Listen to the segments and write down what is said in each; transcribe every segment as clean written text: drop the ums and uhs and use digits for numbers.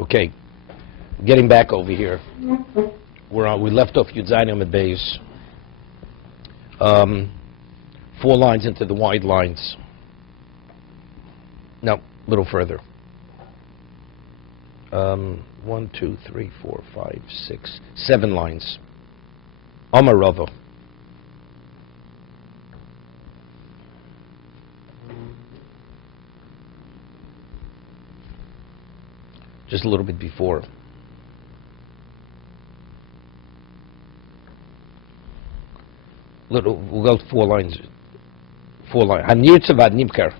Okay, getting back over here. We left off Yud Zayin Amud Beis. 4 lines into the wide lines. No, a little further. 1, 2, 3, 4, 5, 6, 7 lines. Amar Rava. Just a little bit before. We'll go 4 lines. 4 lines. Hanirtza vad nimkar.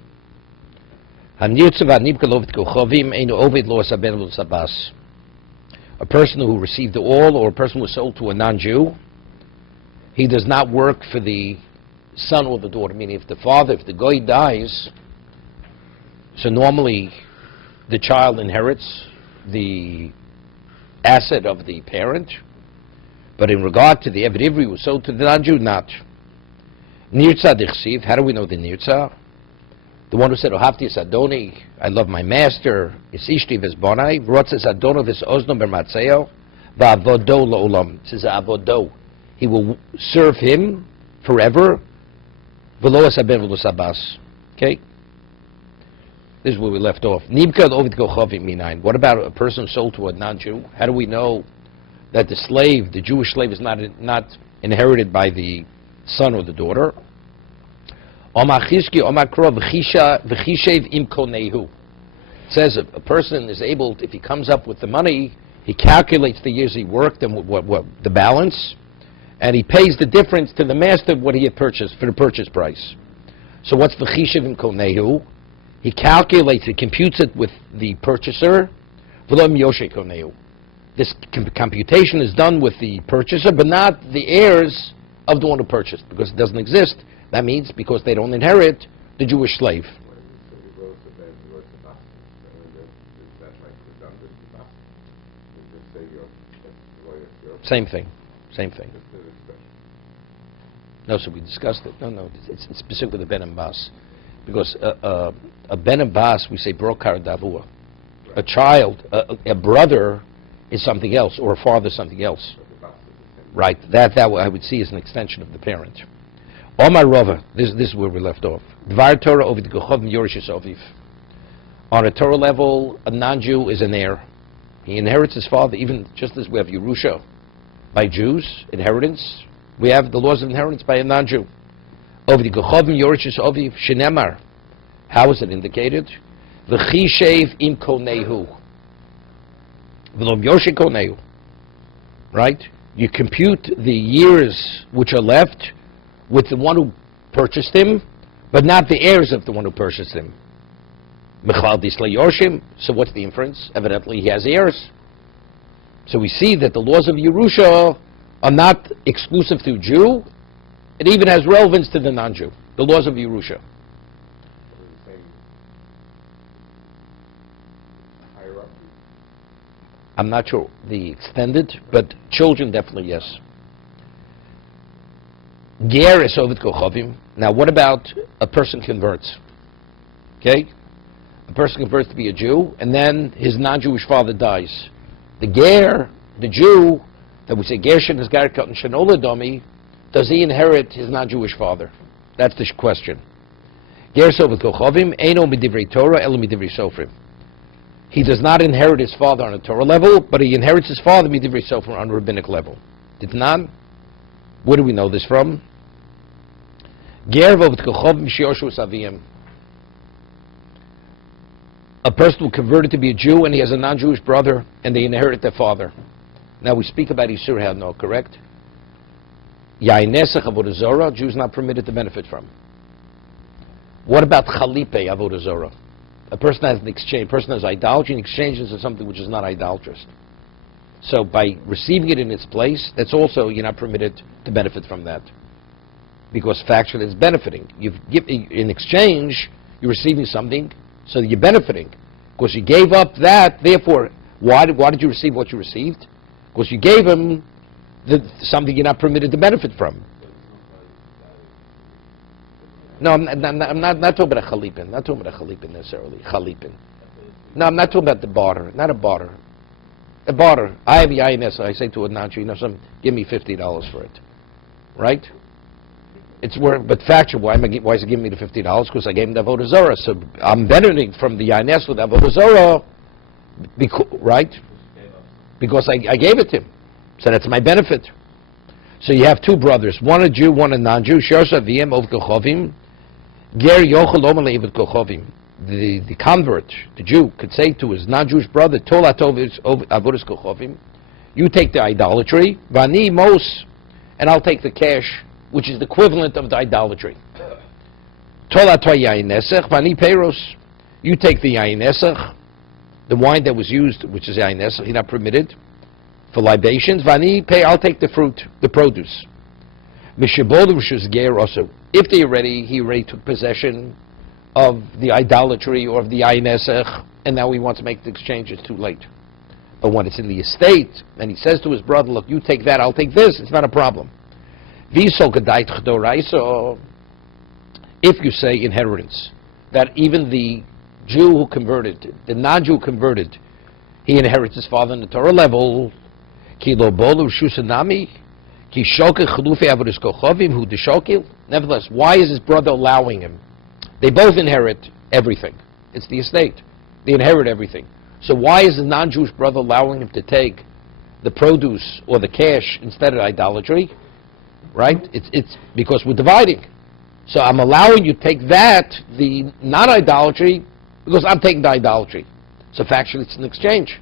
Hanirtza vad nimkar lovet kochavim einu oved lo asaben lo sabas. A person who received the all, or a person who was sold to a non-Jew, he does not work for the son or the daughter. Meaning, if the goy dies, so normally the child inherits the asset of the parent, but in regard to the Eved Ivri who was sold to the non-Jew, not. Nirtza dichsiv, how do we know the Nirtza? The one who said, Ohavti es Adoni, I love my master, es ishti v'zbonai, v'rotz es Adono v's'ozno bermatzeo, v'avodo lo'olam, it says avodo. He will serve him forever, v'lo es haben v'lo sabas. Okay? This is where we left off. Nibkad ovid kochavim minayin. What about a person sold to a non-Jew? How do we know that the slave, the Jewish slave, is not inherited by the son or the daughter? It says a person is able, if he comes up with the money, he calculates the years he worked and what the balance, and he pays the difference to the master of what he had purchased for the purchase price. So what's v'chishav im konehu? He calculates it, computes it with the purchaser. This computation is done with the purchaser, but not the heirs of the one who purchased, because it doesn't exist. That means because they don't inherit the Jewish slave. Same thing. No, so we discussed it. No, it's specific with the Ben and Bas. Because a Ben and Bas, we say brokar davua. A child, a brother is something else, or a father is something else. Right, that I would see as an extension of the parent. Omar Rava, this is where we left off. Dvar Torah ovid gochov yorishis oviv. On a Torah level, a non-Jew is an heir. He inherits his father, even just as we have Yerusha by Jews, inheritance. We have the laws of inheritance by a non-Jew. Ovid gochov yorishis oviv shenemar. How is it indicated? V'chishev im konehu. V'lom yoshi konehu. Right? You compute the years which are left with the one who purchased him, but not the heirs of the one who purchased him. Michal disla yoshim. So what's the inference? Evidently he has heirs. So we see that the laws of Yerusha are not exclusive to Jew. It even has relevance to the non-Jew. The laws of Yerusha. I'm not sure the extended, but children definitely yes. Ger is ovid kochavim. Now what about a person converts? Okay? A person converts to be a Jew, and then his non-Jewish father dies. The ger, the Jew, that we say Gershin is gar katan shenola domi, does he inherit his non-Jewish father? That's the question. Ger is ovid kochavim, eino midivrei Torah, elo midivrei sofrim. He does not inherit his father on a Torah level, but he inherits his father midivrei sofrim on a rabbinic level. Did not? Where do we know this from? A person who converted to be a Jew and he has a non-Jewish brother and they inherit their father. Now we speak about Yisur Hadno, correct? Yainesach Avodah Zorah, Jews not permitted to benefit from. What about Chalipe Avodah Zorah? A person has an exchange, a person has idolatry and exchanges for something which is not idolatrous. So by receiving it in its place, that's also, you're not permitted to benefit from that. Because factually it's benefiting. In exchange, you're receiving something, so you're benefiting. Because you gave up that, therefore, why did you receive what you received? Because you gave him something you're not permitted to benefit from. No, I'm not talking about a chalipin. Not talking about a chalipin necessarily. Chalipin. No, I'm not talking about the barter. Not a barter. A barter. I have yayin nesach. I say to a non-Jew, give me $50 for it, right? It's worth, but factual. Why is he giving me the $50? Because I gave him the avodah zarah. So I'm benefiting from the yayin nesach with avodah zarah, right? Because I gave it to him. So that's my benefit. So you have two brothers, one a Jew, one a non-Jew. The convert, the Jew, could say to his non-Jewish brother, you take the idolatry, vani mos, and I'll take the cash, which is the equivalent of the idolatry. Vani peros, you take the yayin nesach, the wine that was used, which is yayin nesach, you're not permitted for libations. Vani pay, I'll take the fruit, the produce. Also, if he already took possession of the idolatry or of the yayin nesach, and now he wants to make the exchange, it's too late. But when it's in the estate, and he says to his brother, look, you take that, I'll take this, it's not a problem. If you say inheritance, that even the Jew who converted, the non-Jew who converted, he inherits his father in the Torah level. Nevertheless, why is his brother allowing him? They both inherit everything. It's the estate. They inherit everything. So why is the non-Jewish brother allowing him to take the produce or the cash instead of idolatry? Right? It's because we're dividing. So I'm allowing you to take that, the non-idolatry, because I'm taking the idolatry. So factually it's an exchange.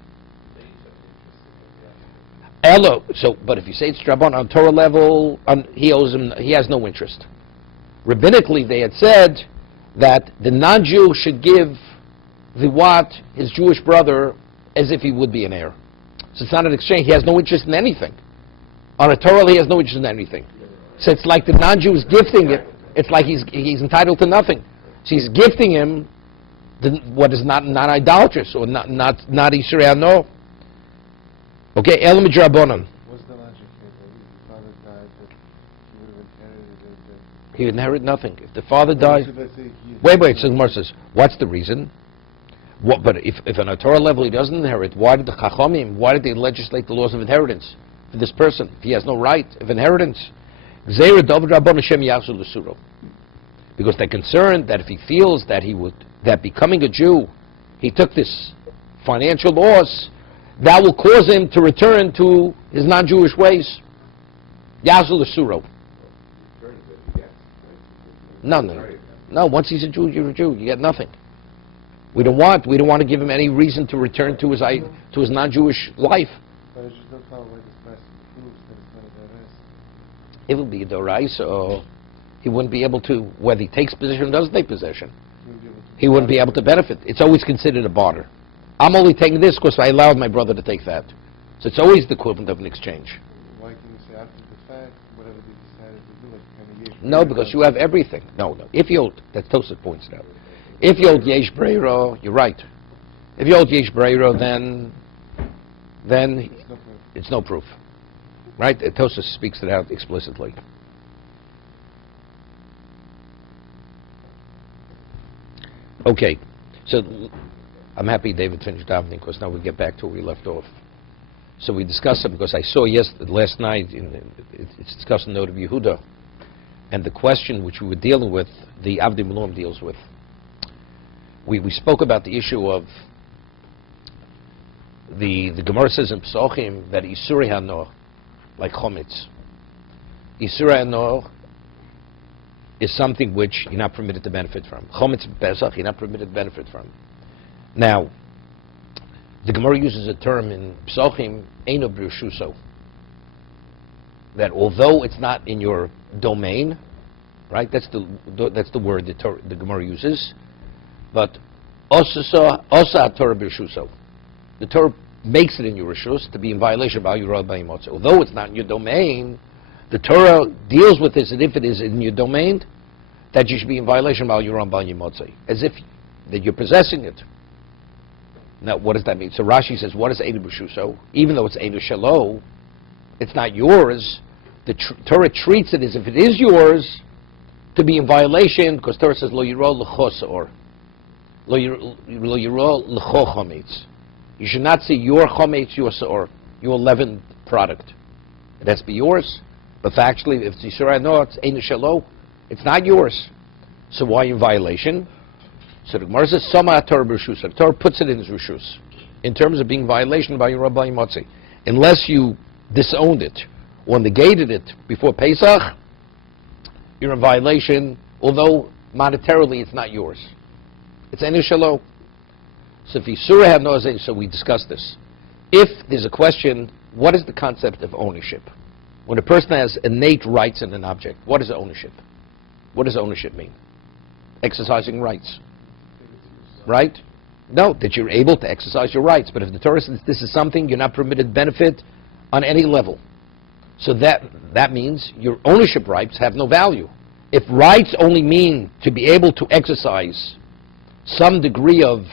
Elo. So, but if you say it's Draban on Torah level, he owes him. He has no interest. Rabbinically, they had said that the non-Jew should give his Jewish brother as if he would be an heir. So it's not an exchange. He has no interest in anything. On a Torah, he has no interest in anything. So it's like the non-Jew is gifting it. It's like he's entailed to nothing. So he's gifting him what is not idolatrous or not Yisrael Hano. Okay, El Midrabanan. What's the logic here? If the father died, that he would have inherited it. He would inherit nothing. If the father dies... Wait, so Gemara says, what's the reason? But if on a Torah level he doesn't inherit, why did they legislate the laws of inheritance for this person? If he has no right of inheritance. Because they're concerned that if he feels that becoming a Jew, he took this financial loss, that will cause him to return to his non-Jewish ways. Yazul Asuro. No. Once he's a Jew, you're a Jew. You get nothing. We don't want to give him any reason to return to his non-Jewish life. But I just don't follow where this person proves that it's not a dorais. It would be a dorais, so he wouldn't be able to, whether he takes possession or doesn't take possession. He wouldn't be able to benefit. It's always considered a barter. I'm only taking this because I allowed my brother to take that. So it's always the equivalent of an exchange. Why can you say after the fact, whatever they decided to do, like kind of No, because you have everything. No. If you hold, that Tosafot points it out. If you hold yesh breiro, you're right. If you hold yesh breiro, then it's no proof. Right? Tosafot speaks it out explicitly. Okay, so I'm happy David finished davening because now we get back to where we left off. So we discussed it because I saw last night, it's discussed in the note of Yehuda, and the question which we were dealing with, the Avdi Malum deals with. We spoke about the issue of the Gemara says in Pesachim that Isurei Hano, like Chometz. Isurei Hano is something which you're not permitted to benefit from. Chometz Pesach, you're not permitted to benefit from. Now, the Gemara uses a term in Pesachim, Eino B'Rishuso, that although it's not in your domain, right? That's the word the Gemara uses, but Osa Torah B'Rishuso. The Torah makes it in your Rishus to be in violation of Al Yirah B'Yimotze. Although it's not in your domain, the Torah deals with this, and if it is in your domain, that you should be in violation of Al Yirah B'Yimotze, as if that you're possessing it. Now, what does that mean? So Rashi says, what is Einu B'Shuso? Even though it's Einu Shelo, it's not yours. The Torah treats it as if it is yours to be in violation, because Torah says, Lo Yiro L'Chos or Lo Yiro L'Cho Chometz. You should not say your chometz, your seor, your leavened product. It has to be yours. But factually, if it's Yisur Hanoah, it's Einu Shelo, it's not yours. So why are you in violation? So the Gemara says, Soma Torah B'Rishus. The Torah puts it in his Rishus. In terms of being violation by your rabbi Motzi. Unless you disowned it or negated it before Pesach, you're in violation, although monetarily it's not yours. It's Einu Shelo. So if Yisur Hanoah, so we discussed this. If there's a question, what is the concept of ownership? When a person has innate rights in an object, what is ownership? What does ownership mean? Exercising rights. Right? No, that you're able to exercise your rights. But if the Torah says this is something you're not permitted benefit on any level, so that means your ownership rights have no value. If rights only mean to be able to exercise some degree of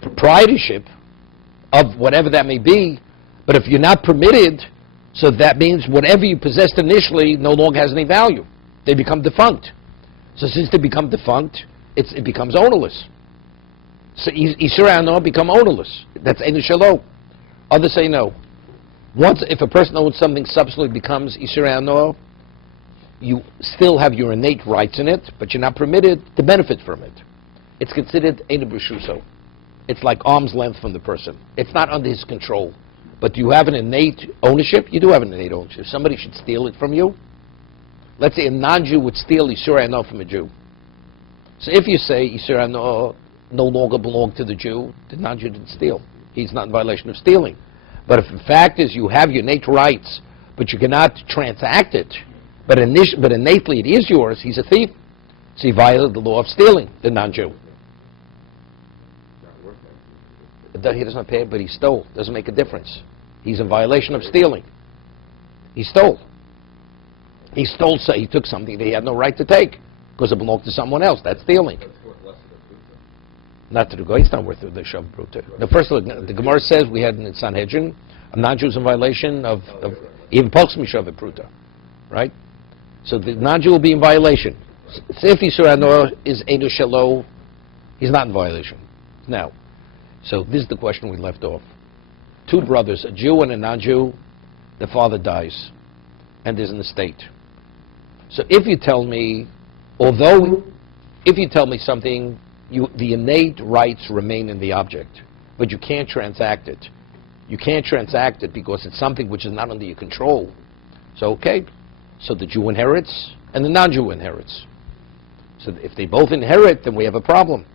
proprietorship, of whatever that may be, but if you're not permitted, so that means whatever you possessed initially no longer has any value. They become defunct. So since they become defunct, it becomes ownerless. So Yisur Hanoah become ownerless. That's Einu Shelo. Others say no. Once, if a person owns something, subsequently becomes Yisur Hanoah, you still have your innate rights in it, but you're not permitted to benefit from it. It's considered Einu B'Rishusho. It's like arm's length from the person. It's not under his control. But do you have an innate ownership? You do have an innate ownership. Somebody should steal it from you. Let's say a non-Jew would steal Yisur Hanoah from a Jew. So if you say Yisur Hanoah no longer belonged to the Jew, the non-Jew didn't steal. He's not in violation of stealing. But if the fact is you have your innate rights, but you cannot transact it, but innately it is yours, he's a thief. So he violated the law of stealing, the non-Jew. He doesn't pay it, but he stole. Doesn't make a difference. He's in violation of stealing. He stole. He stole, so he took something that he had no right to take because it belonged to someone else. That's stealing. Not to the guy. It's not worth the shav bruta. The first, the Gemara says we had in Sanhedrin a non-Jew is in violation of even pochs mishav bruta, right? So the non-Jew will be in violation. So if Yisur Hanoah is Einu Shelo, he's not in violation. Now, so this is the question we left off. Two brothers, a Jew and a non-Jew, the father dies, and there's an estate. So if you tell me, if you tell me something, the innate rights remain in the object, but you can't transact it. You can't transact it because it's something which is not under your control. So okay, so the Jew inherits and the non-Jew inherits. So if they both inherit, then we have a problem.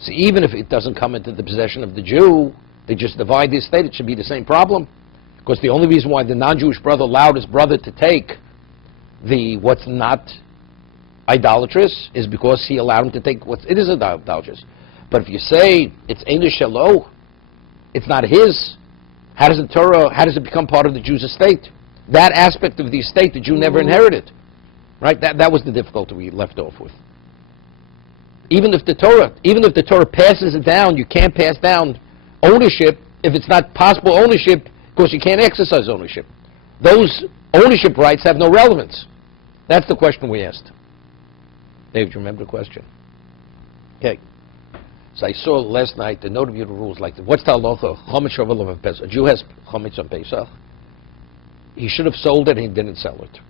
So even if it doesn't come into the possession of the Jew, they just divide the estate, it should be the same problem. Because the only reason why the non-Jewish brother allowed his brother to take what's not idolatrous is because he allowed him to take it is idolatrous. But if you say it's Einu Shelo, it's not his, how does it become part of the Jew's estate? That aspect of the estate the Jew never inherited. Right? That was the difficulty we left off with. Even if the Torah passes it down, you can't pass down ownership if it's not possible ownership because you can't exercise ownership. Those ownership rights have no relevance. That's the question we asked. Dave, do you remember the question? Okay. So I saw last night the note of the rules like, what's the halacha? Chometz of Pesach. A Jew has chometz on Pesach. He should have sold it and he didn't sell it.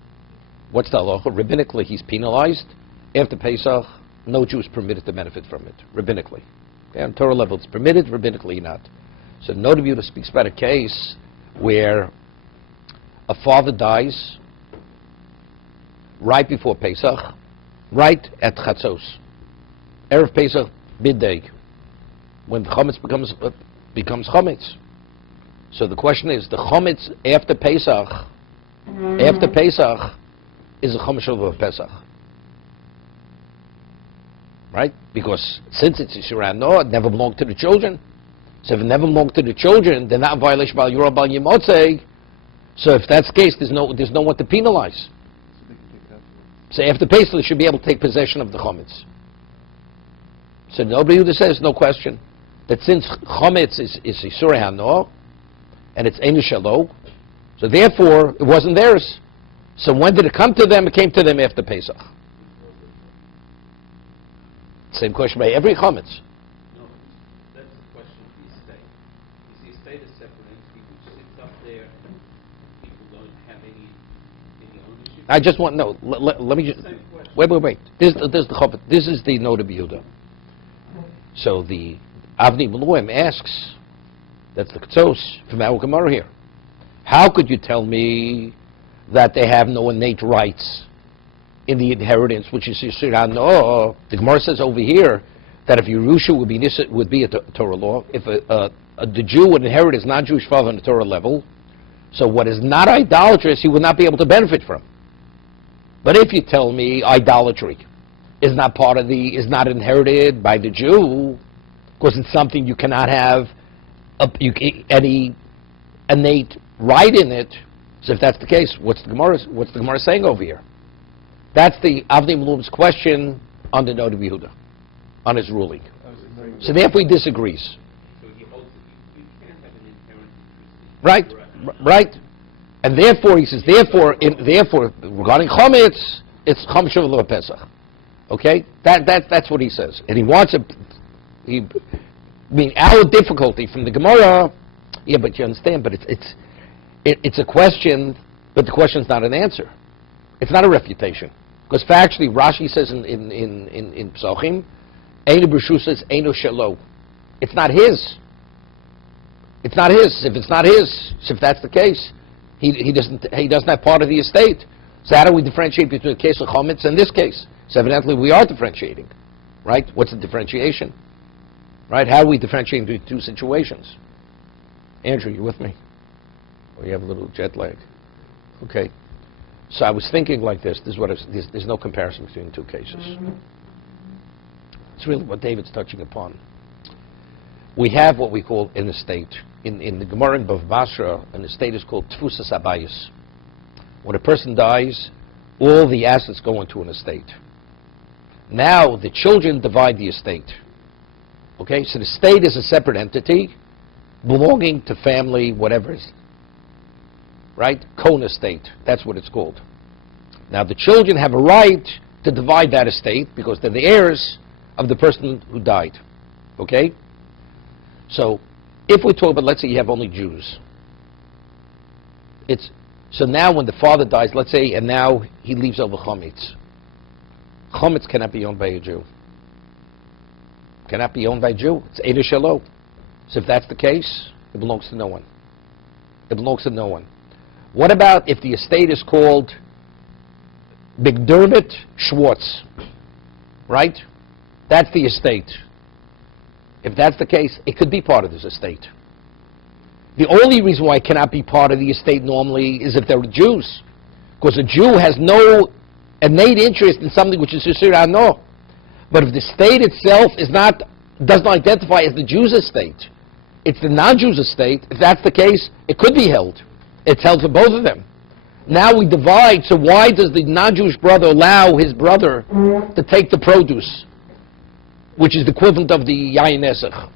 What's the halacha? Rabbinically, he's penalized. After Pesach, no Jew is permitted to benefit from it, rabbinically. Okay, on Torah level, it's permitted, rabbinically not. So the note of Yehuda speaks about a case where a father dies right before Pesach, right at Chatzos. Erev Pesach, midday, when the chometz becomes chometz. So the question is, the chometz after Pesach is a chometz of Pesach. Right? Because since it's Yisur Hanoah, it never belonged to the children. So if it never belonged to the children, they're not in violation by Yorah Bal Yimotzei. So if that's the case, there's no one to penalize. So after Pesach, they should be able to take possession of the chometz. So nobody who says, no question, that since chometz is Yisur Hanoah, and it's Einu Shelo, so therefore it wasn't theirs. So when did it come to them? It came to them after Pesach. Same question by every chometz. No, that's the question. state is separate entity which sits up there and people don't have any ownership. I just want, no, let me just, Same question. wait. This is the Chofet. This is the note of Yehuda. So the Avni Beluim asks, that's the Ketzos from our Gemara here. How could you tell me that they have no innate rights in the inheritance, which is Yisrael? No, the Gemara says over here that if Yerusha would be a Torah law, if the Jew would inherit his non-Jewish father on the Torah level, so what is not idolatrous, he would not be able to benefit from. But if you tell me idolatry is not inherited by the Jew, because it's something you cannot have any innate right in it. So if that's the case, what's the Gemara saying over here? That's the Avnei Malum's question on the note of Yehuda, on his ruling. So therefore he disagrees. So he holds that you can't have an inherent interest. Right. And therefore he says, therefore regarding Chometz, it's Chometz Shavuot Pesach. Okay? That's what he says. And he wants our difficulty from the Gemara, but you understand, but it's a question, but the question's not an answer. It's not a refutation. Because factually, Rashi says in Psachim, Einu B'Rshusas, Einu Shelo. It's not his. It's not his. If it's not his, if that's the case, he doesn't have part of the estate. So how do we differentiate between the case of Chometz and this case? So evidently we are differentiating, right? What's the differentiation? Right? How do we differentiate between two situations? Andrew, you with me? Or you have a little jet lag? Okay. So I was thinking like this. There's no comparison between the two cases. It's really what David's touching upon. We have what we call an estate. In the Gemara in Bav Basra, an estate is called Tfusas Abayis. When a person dies, all the assets go into an estate. Now the children divide the estate. Okay, so the state is a separate entity belonging to family, whatever is, right? Cone estate, that's what it's called. Now the children have a right to divide that estate because they're the heirs of the person who died. Okay? So if we talk about, let's say you have only Jews. So now when the father dies, let's say, and now he leaves over Chometz. Chometz cannot be owned by a Jew. Cannot be owned by a Jew. It's Einu Shelo. So if that's the case, it belongs to no one. It belongs to no one. What about if the estate is called McDermott Schwartz? Right? That's the estate. If that's the case, it could be part of this estate. The only reason why it cannot be part of the estate normally is if they're Jews. Because a Jew has no innate interest in something which is Yisur Ano. But if the state itself does not identify as the Jew's estate, it's the non-Jew's estate, if that's the case, it could be held. It's held for both of them. Now we divide, so why does the non-Jewish brother allow his brother to take the produce, which is the equivalent of the Yayin Esach,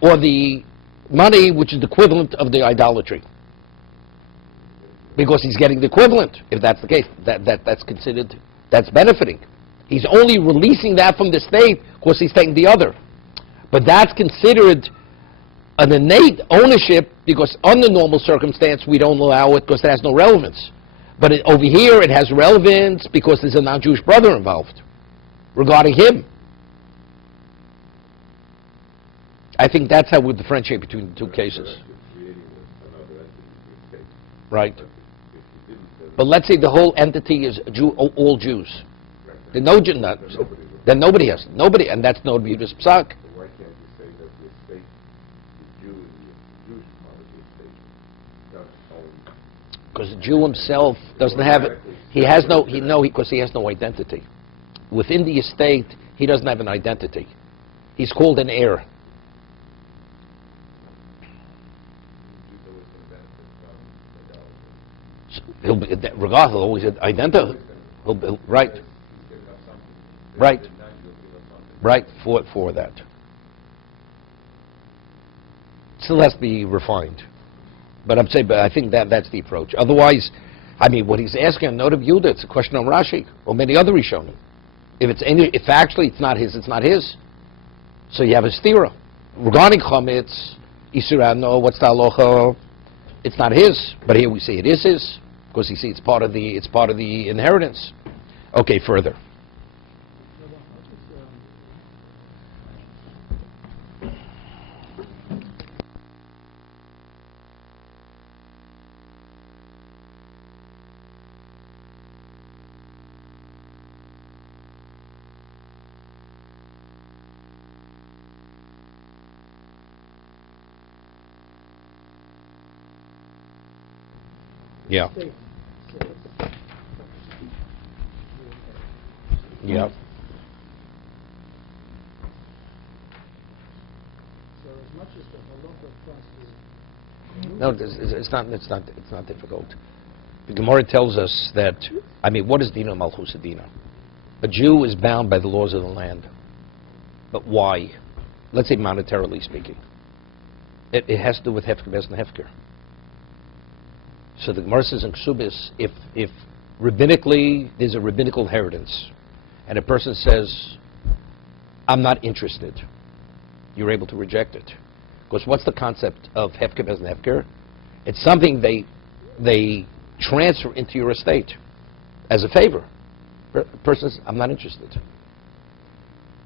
or the money, which is the equivalent of the idolatry? Because he's getting the equivalent, if that's the case. That's considered, that's benefiting. He's only releasing that from the state because he's taking the other. But that's considered an innate ownership because under normal circumstance we don't allow it because it has no relevance. But over here it has relevance because there's a non-Jewish brother involved regarding him. I think that's how we differentiate between the two cases. Right. But let's say the whole entity is all Jews. Then nobody has. Nobody, and that's no Yehuda's psak. Why can't you say that the estate, the Jew and the Jewish part of the estate, doesn't own? Because the Jew himself doesn't have it. Because he has no identity. Within the estate, he doesn't have an identity. He's called an heir. Regardless, he'll always identify. Right, for that. Still has to be refined. But I think that's the approach. Otherwise, what he's asking on Note of Yehuda, it's a question on Rashi or many other Rishonim. If actually it's not his, it's not his. So you have a stira. Regarding Chometz, Isura, no, what's the halacha? It's not his, but here we say it is his, because you see it's part of the inheritance. Okay, further. Yeah. Yeah. So as much as the halacha trust is No, it's not difficult. The Gemara tells us that, what is Dina Malchus Dina? A Jew is bound by the laws of the land. But why? Let's say monetarily speaking. It has to do with Hefker Bez and Hefker. So the Gemara says in Ksubis, if rabbinically, there's a rabbinical inheritance, and a person says, I'm not interested, you're able to reject it. Because what's the concept of Hefker Bez and Hefker? It's something they transfer into your estate as a favor. A person says, I'm not interested.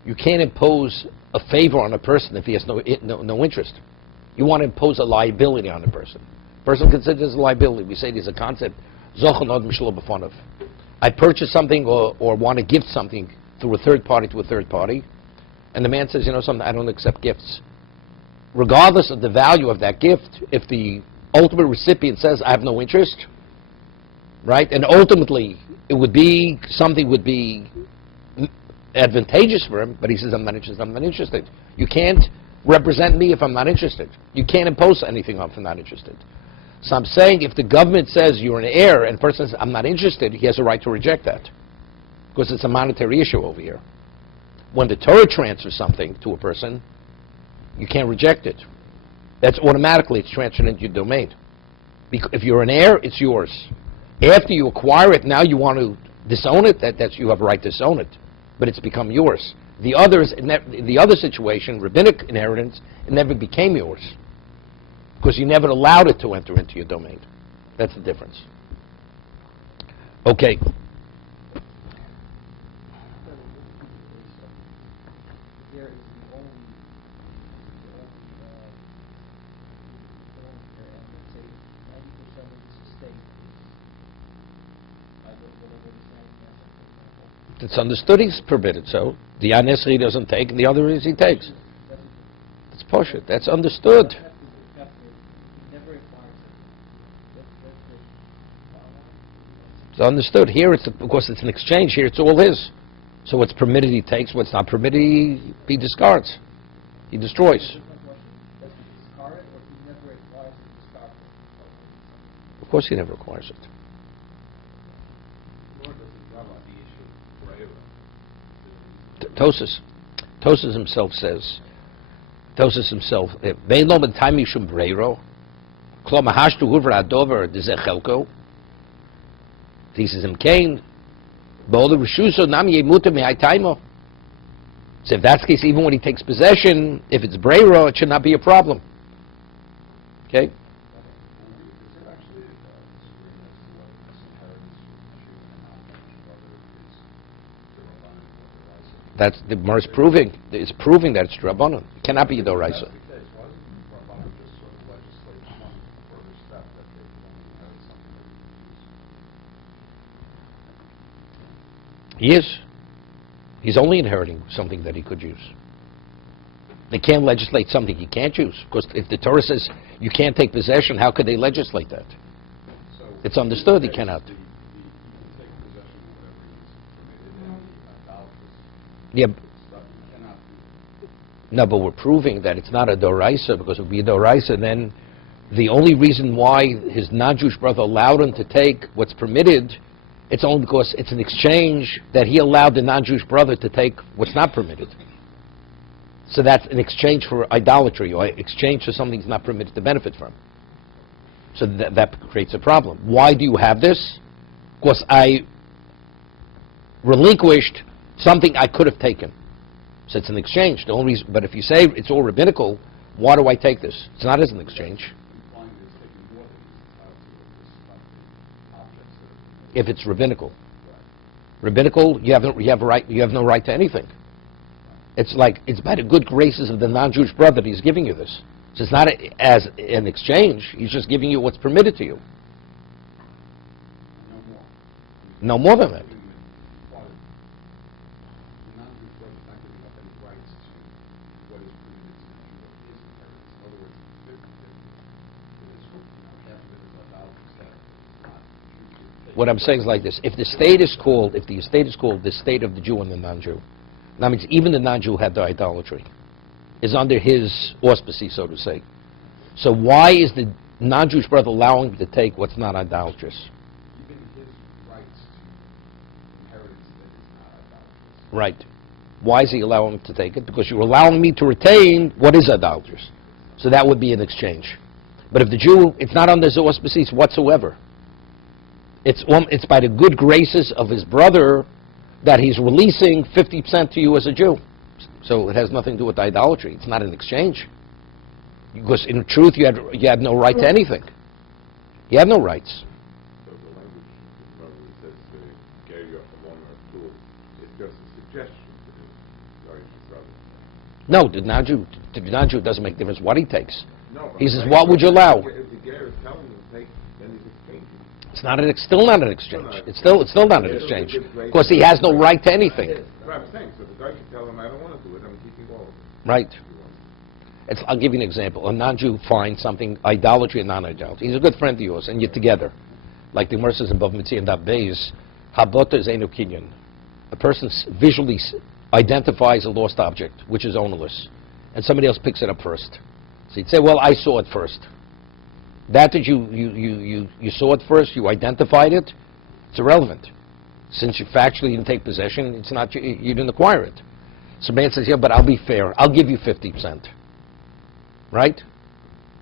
You can't impose a favor on a person if he has no interest. You want to impose a liability on a person. Person considers a liability. We say there's a concept, I purchase something or want to gift something through a third party to a third party, and the man says, something, I don't accept gifts. Regardless of the value of that gift, if the ultimate recipient says, I have no interest, right, and ultimately something would be advantageous for him, but he says, I'm not interested. You can't represent me if I'm not interested. You can't impose anything on if I'm not interested. So I'm saying if the government says you're an heir and the person says, I'm not interested, he has a right to reject that. Because it's a monetary issue over here. When the Torah transfers something to a person, you can't reject it. That's automatically, it's transferred into your domain. If you're an heir, it's yours. After you acquire it, now you want to disown it, that's you have a right to disown it. But it's become yours. The other situation, rabbinic inheritance, it never became yours. Because you never allowed it to enter into your domain. That's the difference. Okay. there is the only and let's say 90% of this estate is whatever it is 99%. It's understood he's permitted, so the Yanesri doesn't take, and the other is he takes. It's poshut. That's understood. It's understood. Here, because it's an exchange. Here, it's all his. So what's permitted, he takes. What's not permitted, he discards. He destroys. Does he discard it, or he never acquires it to discard it? Of course, he never acquires it. Nor does it have the issue of Tosis himself says. Tosis himself. Vein lo ben time mishum breiro. Klo mahashtu huvra adover dezechelko. He says, Kain, so if that's the case, even when he takes possession, if it's breiro, it should not be a problem. Okay? Is there actually a disagreement as to whether this inheritance from the Jew and not from his brother is That's the Gemara is proving. It's proving that it's Rabbanon. It cannot be a Doraisa. If that's the case, why doesn't the Rabbanan just sort of legislate one further step that they can only inherit something that they can use? He is. He's only inheriting something that he could use. They can't legislate something he can't use. Because if the Torah says you can't take possession, how could they legislate that? So It's understood he cannot. He can take possession of whatever he's permitted, and Yeah, stuff he cannot do. no, but we're proving that it's not a Doraisa, because if it would be a Doraisa, then the only reason why his non-Jewish brother allowed him to take what's permitted, it's only because it's an exchange that he allowed the non-Jewish brother to take what's not permitted. So that's an exchange for idolatry, or exchange for something he's not permitted to benefit from. So that creates a problem. Why do you have this? Because I relinquished something I could have taken. So it's an exchange. The only reason, but if you say it's all rabbinical, Why do I take this? It's not as an exchange. Implying that it's taking more than he's entitled to with respect to objects that are... If it's rabbinical. Right. Rabbinical, you have no right to anything. It's like, it's by the good graces of the non-Jewish brother that he's giving you this. So it's not as an exchange, he's just giving you what's permitted to you. No more. No more than that. The non-Jewish brother is not giving up any rights to what is permitted to the Jew of his inheritance. In other words, it's 50-50. Half of it is idolatry, half of it is not. What I'm saying is like this: if the estate is called the state of the Jew and the non-Jew, that means even the non-Jew had the idolatry, is under his auspices, so to say. So why is the non-Jewish brother allowing him to take what's not idolatrous? Even his rights to inheritance that is not idolatrous. Right. Why is he allowing him to take it? Because you're allowing me to retain what is idolatrous. So that would be an exchange. But if the Jew, it's not under his auspices whatsoever. It's by the good graces of his brother that he's releasing 50% to you as a Jew. So it has nothing to do with idolatry. It's not an exchange. Because in truth, you had no right to anything. You had no rights. So the language, probably says to carry off a one or two, it's just a suggestion to the larger brother. No, the non-Jew doesn't make a difference what he takes. No, but He I'm says, saying what would you allow? If the Ger is telling him to take, then he's exchanging. It's still not an exchange. It's still not an exchange. Because he has no right to anything. That's what I'm saying. So the guy can tell him, I don't want to do it, I'm keeping all of it. Right. I'll give you an example. A non-Jew finds something, idolatry and non-idolatry. He's a good friend of yours, and you're together. Like the Gemara says in Bav Mitzvah and Daf Beis, Habota is Einu Kinyan. A person visually identifies a lost object, which is ownerless, and somebody else picks it up first. So you'd say, well, I saw it first. That you saw it first, you identified it, it's irrelevant. Since you factually didn't take possession, it's not you didn't acquire it. So man says, yeah, but I'll be fair. I'll give you 50%. Right?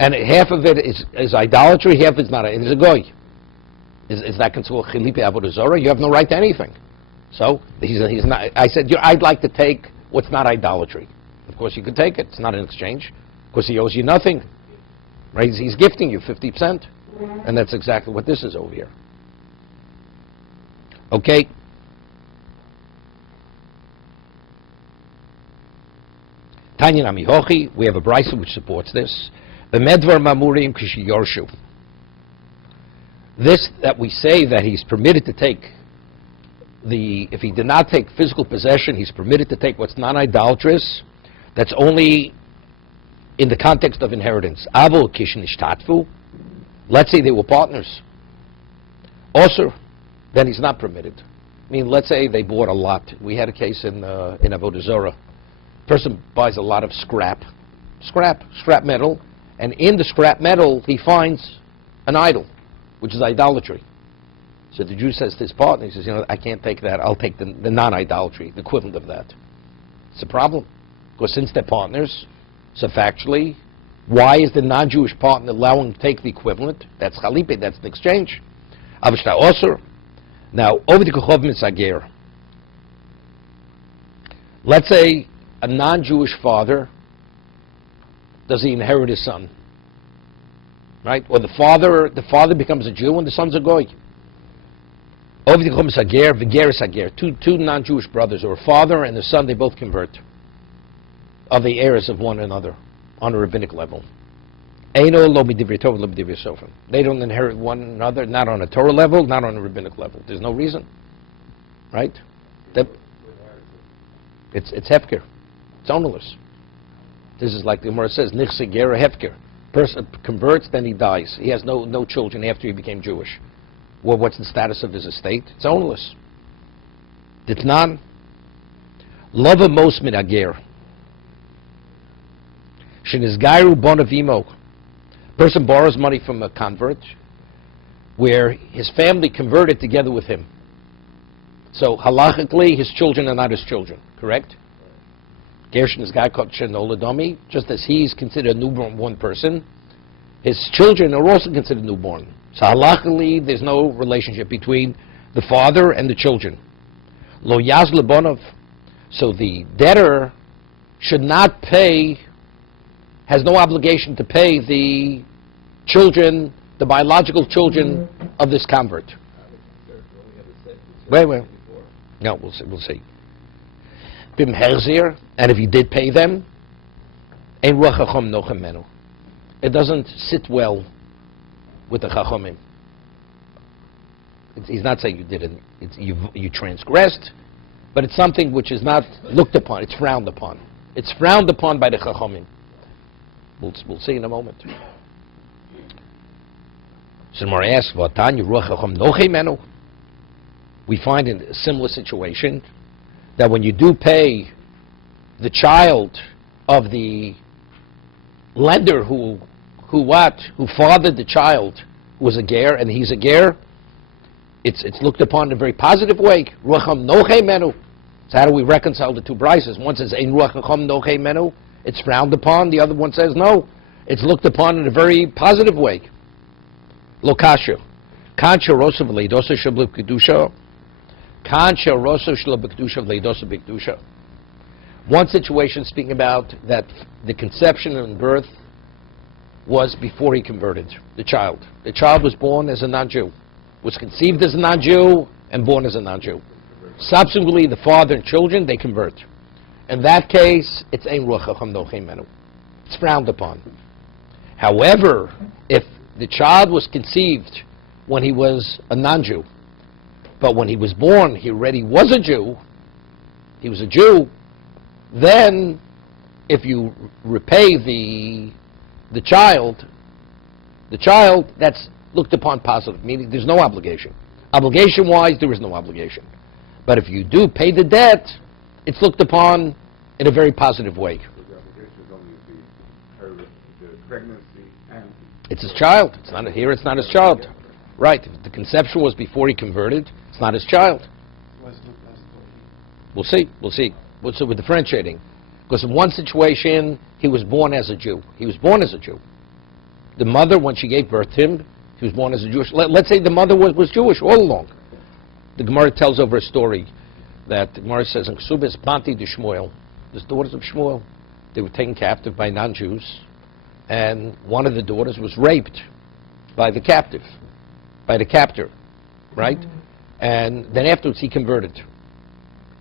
And half of it is idolatry, half is not. It is a goy. Is that considered chilipe avodah zarah? You have no right to anything. So he's not. I said, I'd like to take what's not idolatry. Of course, you could take it. It's not an exchange. Because he owes you nothing. Right? He's gifting you 50%. And that's exactly what this is over here. Okay? Tanya Nami Hochi, we have a brisa which supports this. The Medvar Mamurim Kishi Yorshu. This that we say that he's permitted to take if he did not take physical possession, he's permitted to take what's non-idolatrous. That's only in the context of inheritance. Avo Kishin Ishtatfu. Let's say they were partners. Also, then he's not permitted. I mean, let's say they bought a lot. We had a case in Avodah Zarah. Person buys a lot of scrap metal, and in the scrap metal he finds an idol, which is idolatry. So the Jew says to his partner, he says, I can't take that, I'll take the non-idolatry, the equivalent of that. It's a problem, because since they're partners, so factually, why is the non-Jewish partner allowing him to take the equivalent? That's chalipe, that's an exchange. Avishta Osir. Now, over the Kuchov Mitzager. Let's say a non-Jewish father, does he inherit his son? Right? Or the father becomes a Jew and the son's a goy. Over the Kuchov Mitzager, V'ger Sager. Two non-Jewish brothers, or a father and a son, they both convert. Are the heirs of one another on a rabbinic level. Eino lo b'divrei Torah lo b'divrei Sofrim. They don't inherit one another, not on a Torah level, not on a rabbinic level. There's no reason. Right? It's hefker. It's ownerless. This is like the Gemara says, nichse gera hefker. Person converts, then he dies. He has no children after he became Jewish. Well, what's the status of his estate? It's ownerless. Ditnan. Lova mos min ager. Shenizgairu bonavimo. Person borrows money from a convert where his family converted together with him. So halachically, his children are not his children, correct? Gershon is guy called Shenoladomi, just as he's considered a newborn person, his children are also considered newborn. So halachically, there's no relationship between the father and the children. Lo yaz lebonov. So the debtor should not pay has no obligation to pay the children, the biological children of this convert. Wait. No, we'll see. Bim herzir, and if he did pay them, ein ruach chacham nochem menu. It doesn't sit well with the chachamim. He's not saying you didn't. You transgressed, but it's something which is not looked upon. It's frowned upon. It's frowned upon by the chachamim. We'll see in a moment. So Gemara asks, "V'atan ruach chacham nochem menu." We find in a similar situation that when you do pay the child of the lender who fathered the child, who was a ger, and he's a ger, it's looked upon in a very positive way. Ruacham nochei menu. So how do we reconcile the two brises? One says ein ruacham nochei menu, it's frowned upon. The other one says no, it's looked upon in a very positive way. Lokasha, kancha rosav leidosa shablu kedusha. One situation speaking about that the conception and birth was before he converted the child. The child was born as a non-Jew, was conceived as a non-Jew, and born as a non-Jew. Subsequently, the father and children, they convert. In that case, it's ein ruach chacham nochei menu. It's frowned upon. However, if the child was conceived when he was a non-Jew, but when he was born, he already was a Jew, he was a Jew, then if you repay the child, that's looked upon positive, meaning there's no obligation. Obligation-wise, there is no obligation. But if you do pay the debt, it's looked upon in a very positive way. So the obligation is only the pregnancy and... It's his child. It's not his child. Right. If the conception was before he converted, it's not his child. We'll see. So we're differentiating. Because in one situation, he was born as a Jew. The mother, when she gave birth to him, he was born as a Jewish... Let's say the mother was Jewish all along. The Gemara tells over a story that the Gemara says, in Ksubis Banti de Shmuel, the daughters of Shmuel, they were taken captive by non-Jews, and one of the daughters was raped by the captor, right? And then afterwards he converted.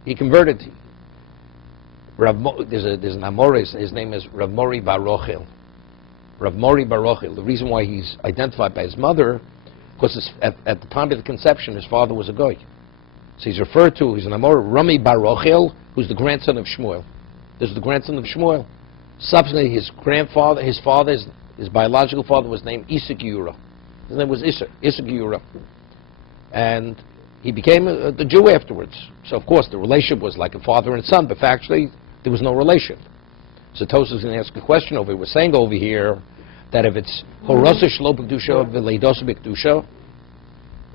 There's an Amoris, his name is Rav Mori Bar Rochel. The reason why he's identified by his mother, because at the time of the conception, his father was a goy. So he's referred to, he's an Amor, Rami Bar Rochel, who's the grandson of Shmuel. This is the grandson of Shmuel. Subsequently, his biological father was named Isaac Yura. His name was Isaac Yura. And he became a Jew afterwards. So, of course, the relationship was like a father and son, but factually, there was no relation. So Tosfos is going to ask a question over here. We're saying over here that if it's Horosa Shlo B'Kedusha V'Leidosa B'Kedusha,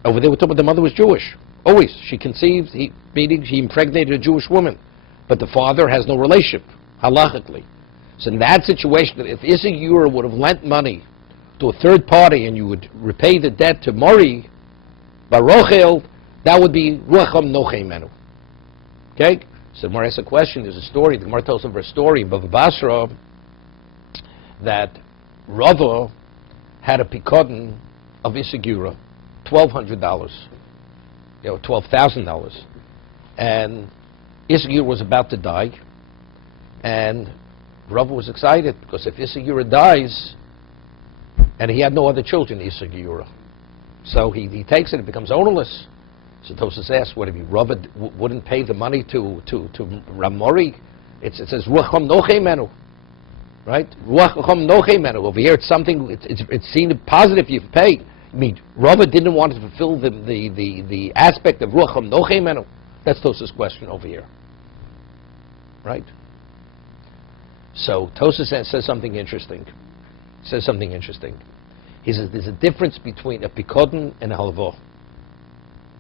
over there we're talking about the mother was Jewish. Always. She conceived, meaning he impregnated a Jewish woman. But the father has no relationship, halachically. So in that situation, if Isaac Yura would have lent money to a third party and you would repay the debt to Mori, Barochel, that would be Ruacham Nochei Menu. Okay? So Gemara asks a question, there's a story, the Gemara tells over a story in Bava Basra that Rava had a pikadon of Isaac Yura, $1,200, $12,000. And Isaac Yura was about to die, and Rava was excited because if Isaac Yura dies, and he had no other children, Isaac Yura, so he takes it, it becomes ownerless. So Tosfos asks, what if Rava wouldn't pay the money to Ramori? It says Ruacham Nochei Menu, right? Ruacham Nochei Menu. Over here, it's something. It's seen positive. You pay. I mean, Rava didn't want to fulfill the aspect of Ruacham Nochei Menu. That's Tosfos' question over here, right? So Tosfos says something interesting. He says there's a difference between a pikadon and a halvah.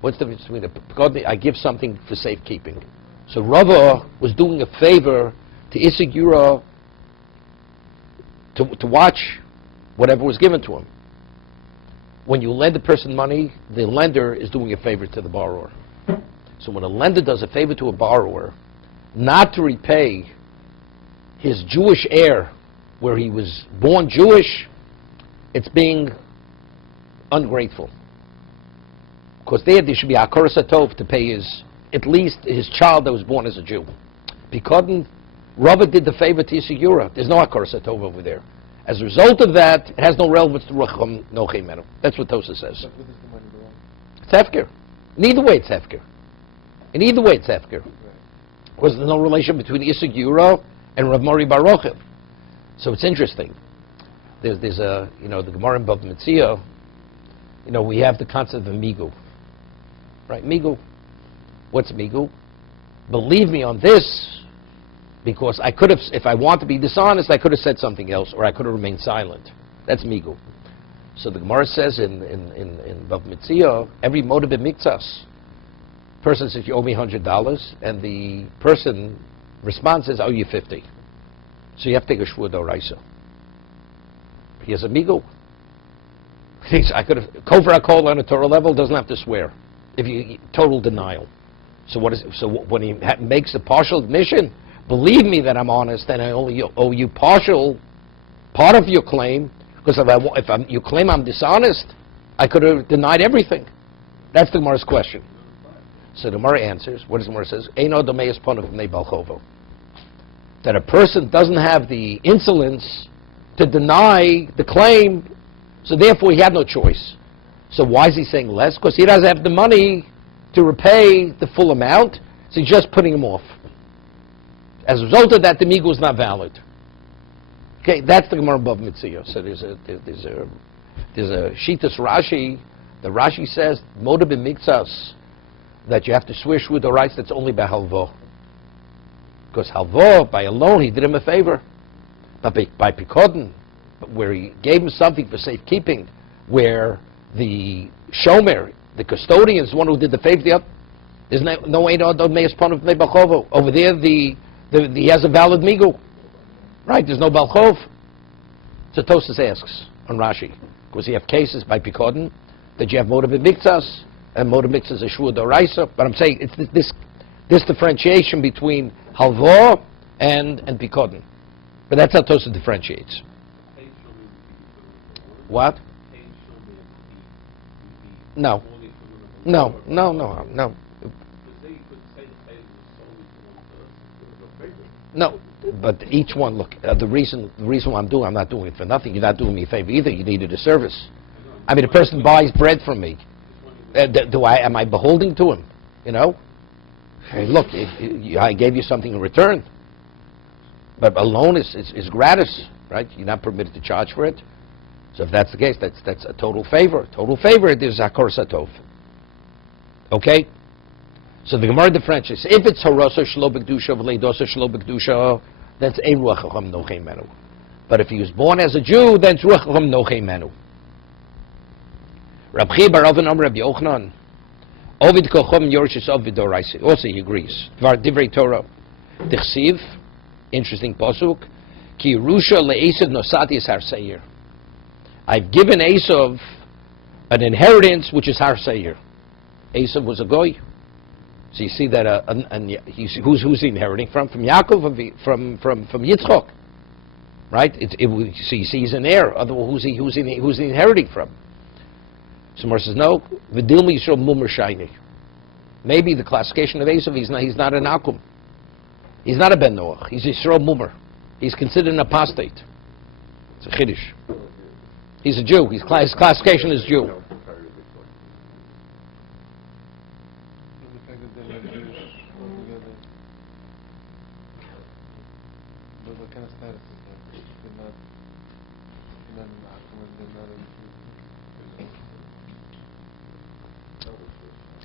What's the difference between a pikadon? I give something for safekeeping. So Rava was doing a favor to Isaac Yura to watch whatever was given to him. When you lend a person money, the lender is doing a favor to the borrower. So when a lender does a favor to a borrower, not to repay his Jewish heir where he was born Jewish, it's being ungrateful. Because there should be Hakara Satov to pay at least his child that was born as a Jew. Because Rava did the favor to Yisagura. There's no Hakara Satov over there. As a result of that, it has no relevance to Rucham Nochei Menu. That's what Tosa says. But where does the money belong? It's Hefker. In either way, it's Hefker. In either way, it's Hefker. Right. Because there's no relation between Yisagura and Rav Mori Bar Rochev. So it's interesting. There's a, the Gemara in Bava Metzia, we have the concept of Migu. Right, Migu. What's Migu? Believe me on this, because I could have, if I want to be dishonest, I could have said something else, or I could have remained silent. That's Migu. So the Gemara says in Bava Metzia, every motive in miktsas, person says, you owe me $100, and the person responds, says, I owe you 50. So you have to take a shvur d'oraisa. He has a migu. He thinks I could have kofar hakol on a Torah level, doesn't have to swear. If you total denial. So when he makes a partial admission, believe me that I'm honest, and I only owe you partial part of your claim, because if you claim I'm dishonest, I could have denied everything. That's the Gemara's question. So the Gemara answers. What does the Gemara says? Eino domeis ponav b'nei balchovo. That a person doesn't have the insolence to deny the claim, so therefore he had no choice. So why is he saying less? Because he doesn't have the money to repay the full amount, so he's just putting him off. As a result of that, the migu is not valid. Okay, that's the Gemara above Mitzvah. So there's a Shitas Rashi. The Rashi says, Moda b'miktsas, that you have to swear shvur d'oraisa, that's only by halvo. Because halvo, by alone, he did him a favor. But by pikodin, where he gave him something for safekeeping, where the shomer, the custodian, is the one who did the favor, there's no meis pon of nebachovo. Over there, he has a valid migu. Right, there's no balchov. So Tosas asks on Rashi, because you have cases by pikodin that you have motive miktsas, and motive miktsas is shvur d'oraisa. But I'm saying it's this differentiation between halvo and pikodin. But that's how Tosas differentiates. What? No. No. No, but each one, look, the reason why I'm not doing it for nothing, you're not doing me a favor either, you needed a service. I mean, a person buys bread from me. Am I beholden to him? Hey, look, I gave you something in return. But a loan is gratis, right? You're not permitted to charge for it. So if that's the case, that's a total favor. Total favor, it is Hakor Satov. Okay? So the Gemara differentiates. If it's Harosa Shlo B'Kedusha V'Leidosa Shlo B'Kedusha, that's Ein Ruach Chacham Nochei Menu. But if he was born as a Jew, then it's Ruach Chacham Nochei Menu. Rab Chi Bar Oven Amar Rab Yochanan, Ovid Kochom Yorshis Ovid Doraisi. Also he agrees. Dvar Divrei Torah. Tichsiv, interesting pasuk, Ki Yerusha LeEsav Nosati Es Har Seir. I've given Esav an inheritance which is Har Seir. Esav was a goy. So you see that, who's he inheriting from? From Yaakov, from Yitzchok, right? So you see he's an heir. Otherwise, who's he inheriting from? So Mar says no. V'dilma Yisrael Mumar Shaini. Maybe the classification of Esav, he's not an Akum. He's not a Ben Noach. He's Yisrael Mumar. He's considered an apostate. It's a Chiddush. He's a Jew. His classification is Jew.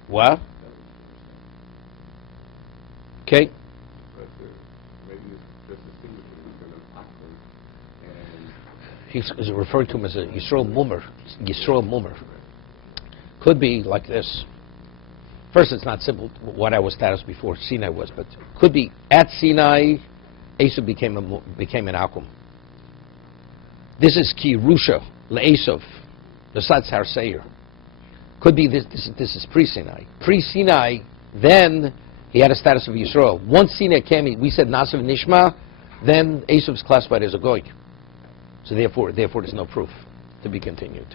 What? Okay. Maybe it's just distinguishing between an akron and... He's referred to him as a Yisrael Mumar. Yisrael Mumar. Could be like this. First, it's not simple what I was status before Sinai was, but could be at Sinai, Esav became an Akum. This is Ki Rusha LeEsav. The Satz Har Seir. Could be this is pre-Sinai. Pre-Sinai, then he had a status of Yisrael. Once Sinai came, we said Nasav Nishma, then Esav is classified as a Goy. So therefore there's no proof to be continued.